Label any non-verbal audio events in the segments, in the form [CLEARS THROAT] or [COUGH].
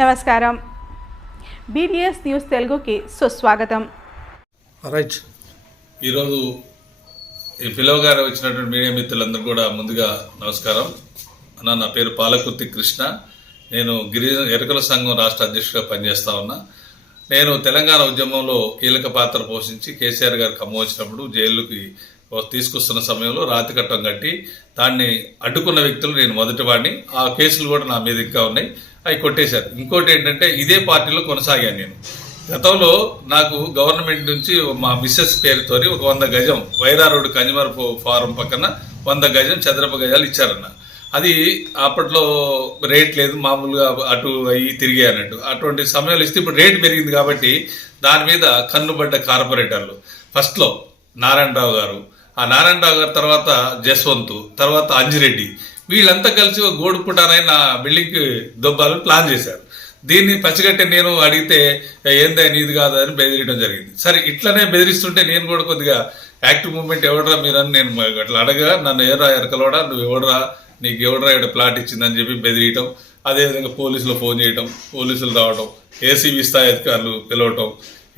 నమస్కారం. BDS news తెలుగుకి సుస్వాగతం. రైట్ ఈరోజు ఈ పిలవగారు వచ్చినటువంటి మీడియా మిత్రులందరూ కూడా ముందుగా నమస్కారం. అన్న నా పేరు పాలకుర్తి కృష్ణ. నేను గిరిజన ఎరకల సంఘం రాష్ట్ర అధ్యక్షుడిగా పనిచేస్తా ఉన్నా. నేను తెలంగాణ ఉద్యమంలో కీలక పాత్ర పోషించి కేసీఆర్ గారు ఖమ్మం వచ్చినప్పుడు జైలుకి తీసుకొస్తున్న సమయంలో రాతి కట్టం కట్టి దాన్ని అడ్డుకున్న వ్యక్తులు నేను మొదటివాడిని. ఆ కేసులు కూడా నా మీద ఇంకా ఉన్నాయి. అవి కొట్టేశారు. ఇంకోటి ఏంటంటే ఇదే పార్టీలో కొనసాగాను నేను. గతంలో నాకు గవర్నమెంట్ నుంచి మా మిస్సెస్ పేరుతోని ఒక వంద గజం వైరా రోడ్ కన్జ్యూమర్ ఫారం పక్కన వంద గజం చదరపు గజాలు ఇచ్చారన్న. అది అప్పట్లో రేట్ లేదు మామూలుగా అటు అయ్యి తిరిగి అన్నట్టు. అటువంటి సమయాలు ఇస్తే ఇప్పుడు రేట్ పెరిగింది కాబట్టి దాని మీద కన్నుబడ్డ కార్పొరేటర్లు. ఫస్ట్లో నారాయణరావు గారు. ఆ నారాయణరావు గారు తర్వాత జస్వంత్ తర్వాత అంజిరెడ్డి. వీళ్ళంతా కలిసి ఒక గోడుపుటానై నా బిల్డింగ్కి దొబ్బాలని ప్లాన్ చేశారు. దీన్ని పచ్చగట్టి నేను అడిగితే ఏందా నీది కాదు అని బెదిరించడం జరిగింది. సరే ఇట్లనే బెదిరిస్తుంటే నేను కూడా కొద్దిగా యాక్టివ్ మూమెంట్ ఎవడరా మీరని నేను అట్లా అడగా నన్ను ఎవరా ఎరకలోడా నువ్వు ఎవడరా? నీకు ఎవడరా ఇక్కడ ప్లాట్ ఇచ్చిందని చెప్పి బెదిరియటం. అదేవిధంగా పోలీసులు ఫోన్ చేయటం పోలీసులు రావడం ఏసీబీ స్థాయి అధికారులు పిలవటం.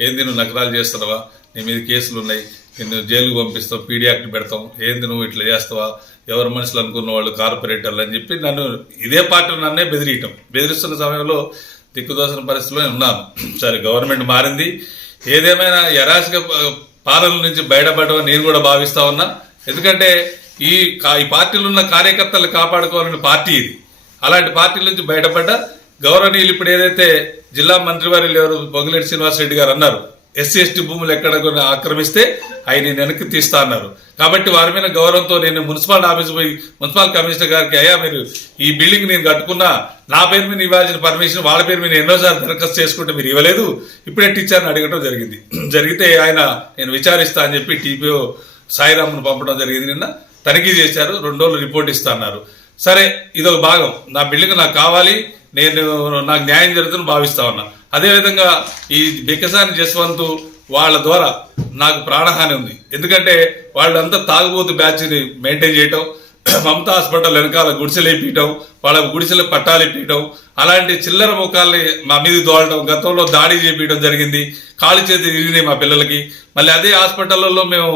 ఏంది నువ్వు నకరాలు చేస్తున్నావా? నీ మీద కేసులు ఉన్నాయి నిన్ను జైలుకు పంపిస్తావు పీడియాక్ట్ పెడతాం. ఏంది నువ్వు ఇట్లా చేస్తావా? ఎవరు మనుషులు అనుకున్న వాళ్ళు కార్పొరేటర్లు అని చెప్పి నన్ను ఇదే పార్టీ నన్నే బెదిరియటం. బెదిరిస్తున్న సమయంలో దిక్కుదోసిన పరిస్థితిలో ఉన్నాను. సరే గవర్నమెంట్ మారింది. ఏదేమైనా ఎరాసిక పాలన నుంచి బయటపడమని నేను కూడా భావిస్తా ఉన్నా. ఎందుకంటే ఈ కా- ఈ పార్టీలో ఉన్న కార్యకర్తలు కాపాడుకోవాలని పార్టీ ఇది. అలాంటి పార్టీల నుంచి బయటపడ్డ గౌరవనీయులు ఇప్పుడు ఏదైతే జిల్లా మంత్రివర్యులు ఎవరు పొంగులేటి శ్రీనివాసరెడ్డి గారు అన్నారు ఎస్సీ ఎస్టీ భూములు ఎక్కడ ఆక్రమిస్తే అవి నేను వెనక్కి తీస్తా అన్నారు. కాబట్టి వారి మీద గౌరవంతో నేను మున్సిపల్ ఆఫీస్ పోయి మున్సిపల్ కమిషనర్ గారికి అయ్యా మీరు ఈ బిల్డింగ్ నేను కట్టుకున్నా నా పేరు మీద ఇవ్వాల్సిన పర్మిషన్ వాళ్ళ పేరు మీద ఎన్నోసార్లు దరఖాస్తు చేసుకుంటే మీరు ఇవ్వలేదు. ఇప్పుడే టీచర్ని అడగడం జరిగింది. జరిగితే ఆయన నేను విచారిస్తా అని చెప్పి టీపీఓ సాయిరామ్ను పంపడం జరిగింది నిన్న. తనిఖీ చేశారు రెండు రోజులు రిపోర్ట్ ఇస్తా అన్నారు. సరే ఇదొక భాగం. నా బిల్డింగ్ నాకు కావాలి నేను నాకు న్యాయం జరుగుతుందని భావిస్తా ఉన్నా. అదేవిధంగా ఈ బెక్కసాని జస్వంత్ వాళ్ళ ద్వారా నాకు ప్రాణహాని ఉంది. ఎందుకంటే వాళ్ళంతా తాగుబోతు బ్యాచ్ని మెయింటైన్ చేయటం [CLEARS THROAT] మమతా హాస్పిటల్ వెనకాల గుడిసెలు వేపించడం వాళ్ళ గుడిసెలు పట్టాలు ఇప్పించడం అలాంటి చిల్లర ముఖాల్ని మా మీద దోలడం గతంలో దాడి చేపించడం జరిగింది. కాలు చేతి ఇరిగినాయి మా పిల్లలకి. మళ్ళీ అదే హాస్పిటల్లో మేము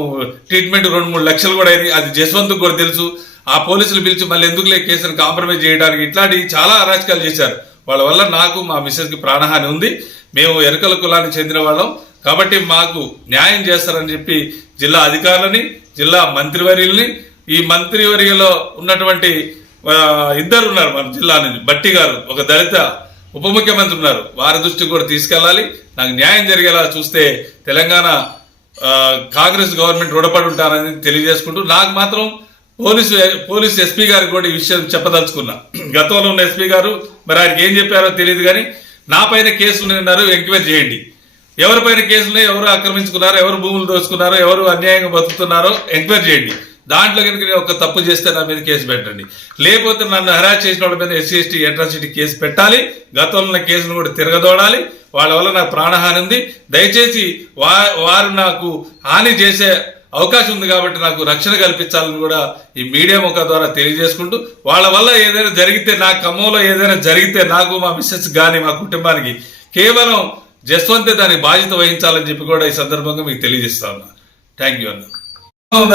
ట్రీట్మెంట్ రెండు మూడు లక్షలు కూడా అయింది అది జస్వంత్ కూడా తెలుసు. ఆ పోలీసులు పిలిచి మళ్ళీ ఎందుకులే కేసును కాంప్రమైజ్ చేయడానికి ఇట్లాంటివి చాలా అరాచకాలు చేశారు. వాళ్ళ వల్ల నాకు మా మిస్సెస్కి ప్రాణహాని ఉంది. మేము ఎరకల కులానికి చెందిన వాళ్ళం. కాబట్టి మాకు న్యాయం చేస్తారని చెప్పి జిల్లా అధికారులని జిల్లా మంత్రివర్యుల్ని ఈ మంత్రివర్యులో ఉన్నటువంటి ఇద్దరు ఉన్నారు మన జిల్లా నుంచి. బట్టి గారు ఒక దళిత ఉప ముఖ్యమంత్రి ఉన్నారు. వారి దృష్టికి కూడా తీసుకెళ్ళాలి. నాకు న్యాయం జరిగేలా చూస్తే తెలంగాణ కాంగ్రెస్ గవర్నమెంట్ రుణపడి ఉంటారని తెలియజేసుకుంటూ నాకు మాత్రం పోలీసు పోలీసు ఎస్పీ గారికి కూడా ఈ విషయం చెప్పదలుచుకున్నా. గతంలో ఉన్న ఎస్పీ గారు మరి ఆయనకి ఏం చెప్పారో తెలియదు కానీ నా పైన కేసులు ఉన్నారు ఎంక్వైరీ చేయండి. ఎవరిపైన కేసులు ఎవరు ఆక్రమించుకున్నారో ఎవరు భూములు దోచుకున్నారో ఎవరు అన్యాయంగా బతుకుతున్నారో ఎంక్వైరీ చేయండి. దాంట్లో కనుక నేను ఒక తప్పు చేస్తే నా మీద కేసు పెట్టండి. లేకపోతే నన్ను హరాస్ చేసిన వాళ్ళ మీద ఎస్సీ ఎస్టీ అట్రాసిటీ కేసు పెట్టాలి. గతంలో ఉన్న కేసును కూడా తిరగదోడాలి. వాళ్ళ వల్ల నాకు ప్రాణహాని ఉంది. దయచేసి వా వారు నాకు హాని చేసే అవకాశం ఉంది కాబట్టి నాకు రక్షణ కల్పించాలని కూడా ఈ మీడియా ముఖ ద్వారా తెలియజేసుకుంటూ వాళ్ళ వల్ల ఏదైనా జరిగితే నా ఖమ్మంలో ఏదైనా జరిగితే నాకు మా మిస్సెస్ కానీ మా కుటుంబానికి కేవలం జస్వంతే దానికి బాధ్యత వహించాలని చెప్పి కూడా ఈ సందర్భంగా మీకు తెలియజేస్తా ఉన్నా. థ్యాంక్ యూ అన్న.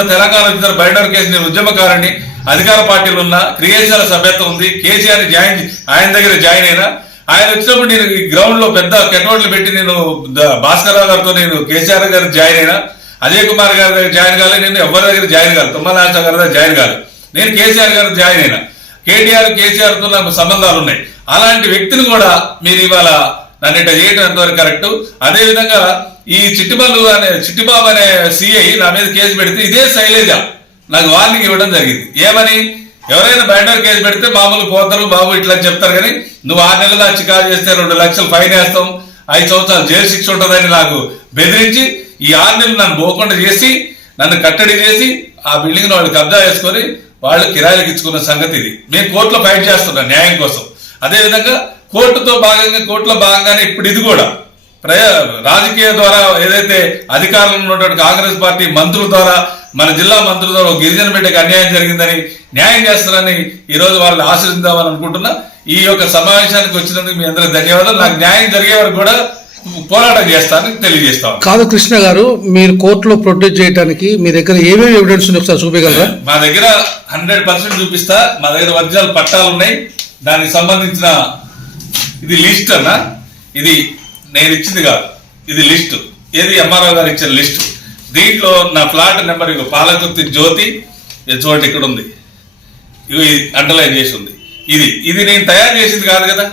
తెలంగాణ ఇద్దరు బయట కేసు నేను ఉద్యమకారుని అధికార పార్టీలు ఉన్న క్రియాశీల సభ్యత్వం ఉంది కేసీఆర్ జాయిన్ ఆయన దగ్గర జాయిన్ అయినా ఆయన వచ్చినప్పుడు నేను ఈ గ్రౌండ్లో పెద్ద కెటోట్లు పెట్టి నేను భాస్కర్ గారితో నేను కేసీఆర్ గారు జాయిన్ అయినా అజయ్ కుమార్ గారి దగ్గర జాయిన్ కాలేదు నేను ఎవరి దగ్గర జాయిన్ కాలేదు తుమ్మల నాగేశ్వర గారి దగ్గర జాయిన్ కాలేదు నేను కేసీఆర్ గారు జాయిన్ అయినా. కేటీఆర్ కేసీఆర్తో నాకు సంబంధాలు ఉన్నాయి. అలాంటి వ్యక్తిని కూడా మీరు ఇవాళ నన్ను ఇట్లా చేయడం ఎంతవరకు కరెక్ట్? అదే విధంగా ఈ చిట్టిబల్లు అనే చిట్టిబాబు అనే సిఐ నా మీద కేసు పెడితే ఇదే శైలేజ. నాకు వార్నింగ్ ఇవ్వడం జరిగింది. ఏమని? ఎవరైనా బయట కేసు పెడితే మామూలు పోతారు బాబు ఇట్లా చెప్తారు కానీ నువ్వు ఆరు నెలల చికాకు చేస్తే రెండు లక్షలు ఫైన్ వేస్తాం ఐదు సంవత్సరాలు జైలు శిక్ష ఉంటుందని నాకు బెదిరించి ఈ ఆరు నెలలు నన్ను పోకుండా చేసి నన్ను కట్టడి చేసి ఆ బిల్డింగ్ వాళ్ళు కబ్జా చేసుకొని వాళ్ళు కిరాయిలకు ఇచ్చుకున్న సంగతి ఇది. నేను కోర్టులో ఫైట్ చేస్తున్నా న్యాయం కోసం. అదే విధంగా కోర్టుతో భాగంగా కోర్టులో భాగంగానే ఇప్పుడు ఇది కూడా. ప్రయ రాజకీయ ద్వారా ఏదైతే అధికారంలో ఉన్నటువంటి కాంగ్రెస్ పార్టీ మంత్రుల ద్వారా మన జిల్లా మంత్రుల ద్వారా ఒక గిరిజన బిడ్డకు అన్యాయం జరిగిందని న్యాయం చేస్తారని ఈరోజు వాళ్ళని ఆశ్రయిద్దామని అనుకుంటున్నా. ఈ యొక్క సమావేశానికి వచ్చినందుకు మీ అందరికి ధన్యవాదాలు. నాకు న్యాయం జరిగే వరకు కూడా పోరాటం చేస్తానని తెలియజేస్తాను కాదు కృష్ణ గారు మీరు కోర్టులో ప్రొటెక్ట్ చేయడానికి మీ దగ్గర ఏమేమి ఎవిడెన్స్ ఉంది ఒకసారి చూపించగలరా? మా దగ్గర హండ్రెడ్ పర్సెంట్ చూపిస్తా. మా దగ్గర ఒరిజినల్ పట్టాలు ఉన్నాయి. దానికి సంబంధించిన ఇది లిస్ట్ అన్న. ఇది నేను ఇచ్చింది కాదు. ఇది లిస్ట్. ఏది ఎంఆర్ఓ గారు ఇచ్చిన లిస్ట్? దీంట్లో నా ఫ్లాట్ నెంబర్ ఇక పాలకుర్తి జ్యోతి చూడండి ఇక్కడ ఉంది ఇవి అండర్లైన్ చేసి ఉంది. ఇది. ఇది నేను తయారు చేసింది కాదు కదా.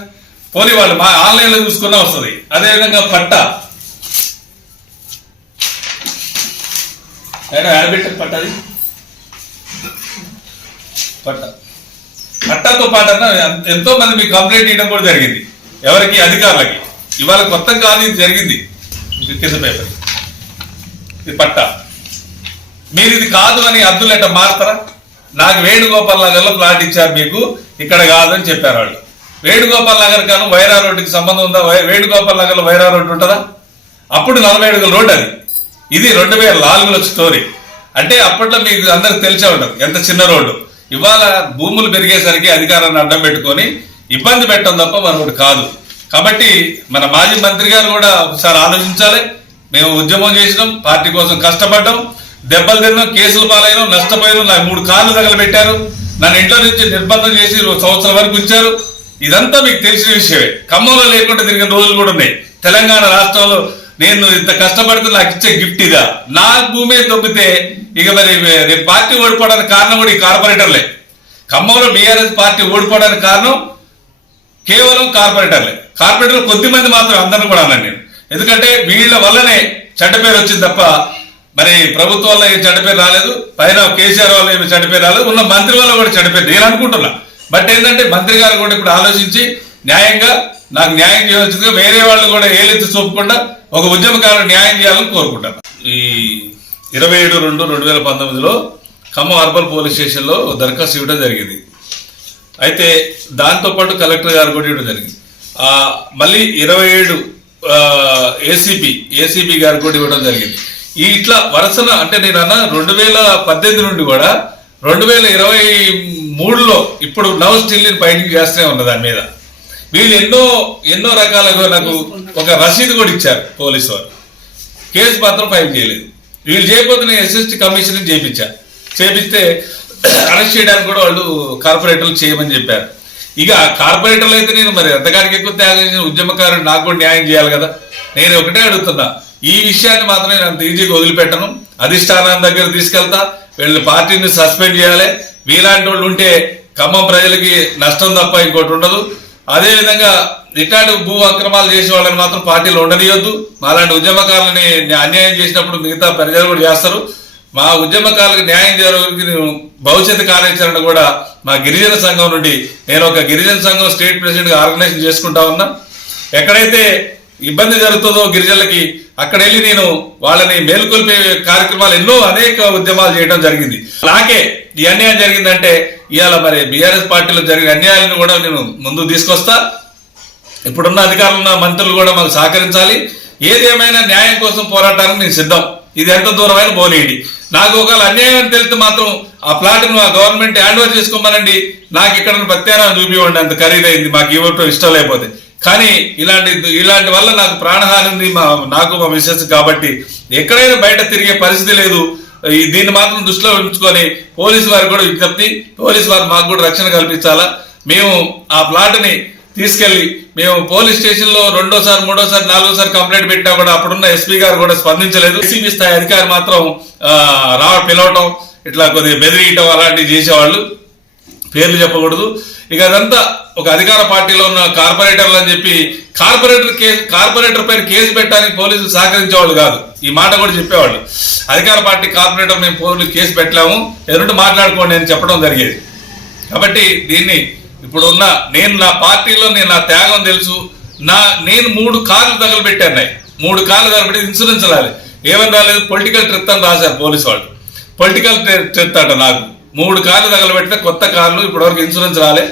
పోనీ వాళ్ళు మా ఆన్లైన్లో చూసుకున్నా వస్తుంది. అదేవిధంగా పట్టా. ఏడా ఆడబెట్టారు పట్టది పట్ట. పట్టాతో పాటు అన్న ఎంతో మంది మీకు కంప్లైంట్ ఇవ్వడం కూడా జరిగింది. ఎవరికి? అధికారులకి. ఇవాళ కొత్త కాదు ఇది జరిగింది. ఇది కింద పేపర్. ఇది పట్ట. మీరు ఇది కాదు అని అద్దులేట ఎట్ట మారుతారా? నాకు వేణుగోపాల్ నగర్లో ప్లాట్ ఇచ్చారు మీకు. ఇక్కడ కాదని చెప్పారు వాళ్ళు. వేణుగోపాల్ నగర్ కాను వైరా రోడ్డుకి సంబంధం ఉందా? వై- వేణుగోపాల్ నగర్లో వైరా రోడ్డు ఉంటుందా? అప్పుడు నలభై అడుగుల రోడ్డు అది. ఇది రెండు వేల నాలుగులో స్టోరీ. అంటే అప్పట్లో మీకు అందరికి తెలిసే ఉండదు. ఎంత చిన్న రోడ్డు. ఇవాళ భూములు పెరిగేసరికి అధికారాన్ని అడ్డం పెట్టుకొని ఇబ్బంది పెట్టడం తప్ప మరొకటి కాదు. కాబట్టి మన మాజీ మంత్రి గారు కూడా ఒకసారి ఆలోచించాలి. మేము ఉద్యమం చేసినాం పార్టీ కోసం కష్టపడ్డాం. దెబ్బలు తిన్నాం కేసులు పాలైనాం నష్టపోయినాం. నాకు మూడు కార్లు తగలబెట్టారు. నన్ను ఇంట్లో నుంచి నిర్బంధం చేసి సంవత్సరం వరకు ఉంచారు. ఇదంతా మీకు తెలిసిన విషయమే. ఖమ్మంలో లేకుండా తిరిగిన రోజులు కూడా ఉన్నాయి. తెలంగాణ రాష్ట్రంలో నేను ఇంత కష్టపడితే నాకు ఇచ్చే గిఫ్ట్ ఇదా? నా భూమి దొబ్బితే ఇక మరి రేపు పార్టీ ఓడిపోవడానికి కారణం కూడా ఈ కార్పొరేటర్లే. ఖమ్మంలో బీఆర్ఎస్ పార్టీ ఓడిపోవడానికి కారణం కేవలం కార్పొరేటర్లే. కార్పొరేటర్లు కొద్ది మంది మాత్రం అందరిని కూడా అన్నాను నేను. ఎందుకంటే వీళ్ళ వల్లనే చెడ్డ పేరు వచ్చింది తప్ప మరి ప్రభుత్వం వల్ల ఏం చెడ్డ పేరు రాలేదు. పైన కేసీఆర్ వల్ల ఏమి చెడ్డ పేరు రాలేదు. ఉన్న మంత్రి వల్ల కూడా చెడ్డ పేరు నేను అనుకుంటున్నా. బట్ ఏంటంటే మంత్రి గారు కూడా ఇప్పుడు ఆలోచించి న్యాయంగా నాకు న్యాయం చేయవలసిందిగా వేరే వాళ్ళు కూడా ఏలెత్తి చూపకుండా ఒక ఉద్యమకారులు న్యాయం చేయాలని కోరుకుంటాను. ఈ ఇరవై ఏడు రెండు రెండు వేల పంతొమ్మిదిలో ఖమ్మం అర్బన్ పోలీస్ స్టేషన్లో దరఖాస్తు ఇవ్వడం జరిగింది. అయితే దాంతో పాటు కలెక్టర్ గారు కూడా ఇవ్వడం జరిగింది. మళ్ళీ ఇరవై ఏడు ఏసీపీ ఏసీపీ గారు కూడా ఇవ్వడం జరిగింది. ఈ ఇట్లా వరుసన అంటే నేను అన్న రెండు వేల పద్దెనిమిది నుండి కూడా రెండు వేల ఇరవై మూడులో ఇప్పుడు నవ్ స్టిల్ బయటికి చేస్తూనే ఉన్నా దాని మీద. వీళ్ళు ఎన్నో ఎన్నో రకాలుగా నాకు ఒక రసీదు కూడా ఇచ్చారు పోలీసు వారు. కేసు మాత్రం ఫైల్ చేయలేదు. వీళ్ళు చేయకపోతే నేను ఎస్ఎస్టీ కమిషన్ చేయించా చేపిస్తే అరెస్ట్ చేయడానికి కూడా వాళ్ళు కార్పొరేటర్లు చేయమని చెప్పారు. ఇక కార్పొరేటర్లు అయితే నేను మరి ఎంతకాడికి ఎక్కువ త్యాగం చేసిన ఉద్యమకారుడు నాకు కూడా న్యాయం చేయాలి కదా. నేను ఒకటే అడుగుతున్నా. ఈ విషయాన్ని మాత్రం నేను అంత ఈజీగా వదిలిపెట్టను. అధిష్టానం దగ్గర తీసుకెళ్తా. వీళ్ళ పార్టీని సస్పెండ్ చేయాలి. మీలాంటి వాళ్ళు ఉంటే ఖమ్మం ప్రజలకి నష్టం తప్ప ఇంకోటి ఉండదు. అదేవిధంగా విధంగా భూ అక్రమాలు చేసే వాళ్ళని మాత్రం పార్టీలో ఉండనియొద్దు. మాలాంటి ఉద్యమకారులని అన్యాయం చేసినప్పుడు మిగతా ప్రజలు కూడా చేస్తారు. మా ఉద్యమకారులకు న్యాయం చేయడానికి నేను భవిష్యత్తు కార్యాచరణ కూడా మా గిరిజన సంఘం నుండి నేను ఒక గిరిజన సంఘం స్టేట్ ప్రెసిడెంట్గా ఆర్గనైజ్ ఆర్గనైజేషన్ చేసుకుంటా ఉన్నా. ఎక్కడైతే ఇబ్బంది జరుగుతుందో గిరిజనులకి అక్కడ వెళ్ళి నేను వాళ్ళని మేల్కొల్పే కార్యక్రమాలు ఎన్నో అనేక ఉద్యమాలు చేయడం జరిగింది. అలాగే ఈ అన్యాయం జరిగిందంటే ఇవాళ మరి బీఆర్ఎస్ పార్టీలో జరిగిన అన్యాయాలను కూడా నేను ముందుకు తీసుకొస్తా. ఇప్పుడున్న అధికారులు ఉన్న మంత్రులు కూడా మాకు సహకరించాలి. ఏదేమైనా న్యాయం కోసం పోరాటానికి నేను సిద్ధం. ఇది ఎంత దూరమైన పోనీయండి నాకు ఒకవేళ అన్యాయం అని తెలిస్తే మాత్రం ఆ ప్లాట్ను ఆ గవర్నమెంట్ హ్యాండ్ ఓవర్ చేసుకోమనండి. నాకు ఇక్కడ ప్రత్యారం చూపివ్వండి. అంత ఖరీదైంది. మాకు ఇవ్వటం ఇష్టం లేకపోతే. కానీ ఇలాంటి ఇలాంటి వల్ల నాకు ప్రాణహాని ఉంది మా నాకు మా మిస్సెస్ కాబట్టి ఎక్కడైనా బయట తిరిగే పరిస్థితి లేదు. దీన్ని మాత్రం దృష్టిలో ఉంచుకొని పోలీసు వారికి కూడా విజ్ఞప్తి పోలీసు వారు మాకు కూడా రక్షణ కల్పించాలా? మేము ఆ ప్లాట్ని తీసుకెళ్ళి మేము పోలీస్ స్టేషన్లో రెండోసారి మూడోసారి నాలుగోసారి కంప్లైంట్ పెట్టినా కూడా అప్పుడున్న ఎస్పీ గారు కూడా స్పందించలేదు. ఏసీబీ స్థాయి అధికారి మాత్రం రా పిలవటం ఇట్లా కొద్దిగా బెదిరియటం అలాంటివి చేసేవాళ్ళు. పేర్లు చెప్పకూడదు. ఇక అదంతా ఒక అధికార పార్టీలో ఉన్న కార్పొరేటర్లు అని చెప్పి కార్పొరేటర్ కేసు కార్పొరేటర్ పైన కేసు పెట్టడానికి పోలీసులు సహకరించేవాళ్ళు కాదు. ఈ మాట కూడా చెప్పేవాళ్ళు. అధికార పార్టీ కార్పొరేటర్ మేము పోలీసులు కేసు పెట్టలేము. ఎదురుంటే మాట్లాడుకోండి అని చెప్పడం జరిగేది. కాబట్టి దీన్ని ఇప్పుడు ఉన్న నేను నా పార్టీలో నేను నా త్యాగం తెలుసు. నా నేను మూడు కార్లు తగలబెట్టాను మూడు కార్లు తగలబెట్టి ఇన్సూరెన్స్ రాలేదు ఏమని రాలేదు? పొలిటికల్ ట్రిప్ అని రాశారు పోలీసు వాళ్ళు. పొలిటికల్ ట్రిప్ అంట నాకు. మూడు కార్లు తగలబెడితే కొత్త కార్లు ఇప్పటివరకు ఇన్సూరెన్స్ రాలే.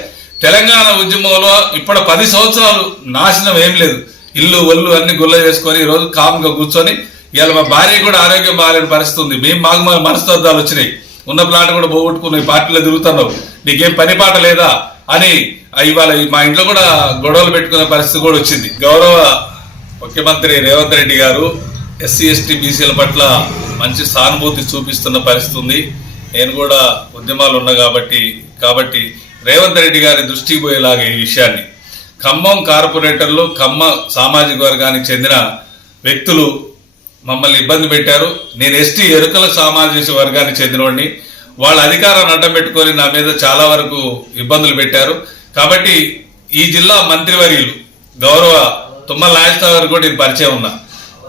తెలంగాణ ఉద్యమంలో ఇప్పుడు పది సంవత్సరాలు నాశనం ఏం లేదు. ఇల్లు ఒళ్ళు అన్ని గుల్ల చేసుకొని ఈ రోజు కామ్గా కూర్చొని ఇవాళ మా భార్య కూడా ఆరోగ్యం బాగాలేని పరిస్థితి ఉంది. మేము మాకు మా మనస్తత్వాలు వచ్చినాయి. ఉన్న ప్లాట్ కూడా పోగొట్టుకున్నాయి పార్టీలో తిరుగుతున్నావు నీకేం పని పాట లేదా అని ఇవాళ మా ఇంట్లో కూడా గొడవలు పెట్టుకునే పరిస్థితి కూడా వచ్చింది. గౌరవ ముఖ్యమంత్రి రేవంత్ రెడ్డి గారు ఎస్సీ ఎస్టీ బీసీల పట్ల మంచి సానుభూతి చూపిస్తున్న పరిస్థితి ఉంది. నేను కూడా ఉద్యమాలు ఉన్నా కాబట్టి కాబట్టి రేవంత్ రెడ్డి గారి దృష్టికి పోయేలాగా ఈ విషయాన్ని. ఖమ్మం కార్పొరేటర్లు ఖమ్మ సామాజిక వర్గానికి చెందిన వ్యక్తులు మమ్మల్ని ఇబ్బంది పెట్టారు. నేను ఎస్టీ ఎరుకల సామాజిక వర్గానికి చెందినవాడిని వాళ్ళ అధికారాన్ని అడ్డం పెట్టుకొని నా మీద చాలా వరకు ఇబ్బందులు పెట్టారు. కాబట్టి ఈ జిల్లా మంత్రివర్యులు గౌరవ తుమ్మల నాగేశ్వర గారు కూడా నేను పరిచయం ఉన్నా.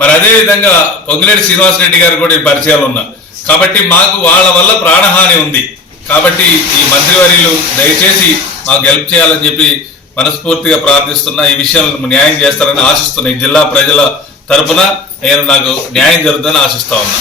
మరి అదేవిధంగా విధంగా శ్రీనివాసరెడ్డి శ్రీనివాస్ రెడ్డి గారు కూడా నేను పరిచయాలు ఉన్నా. కాబట్టి మాకు వాళ్ళ వల్ల ప్రాణహాని ఉంది. కాబట్టి ఈ మంత్రివర్యులు దయచేసి మాకు హెల్ప్ చేయాలని చెప్పి మనస్ఫూర్తిగా ప్రార్థిస్తున్నా. ఈ విషయాలను న్యాయం చేస్తారని ఆశిస్తున్నా. ఈ జిల్లా ప్రజల తరపున నేను నాకు న్యాయం జరుగుతుందని ఆశిస్తా ఉన్నా.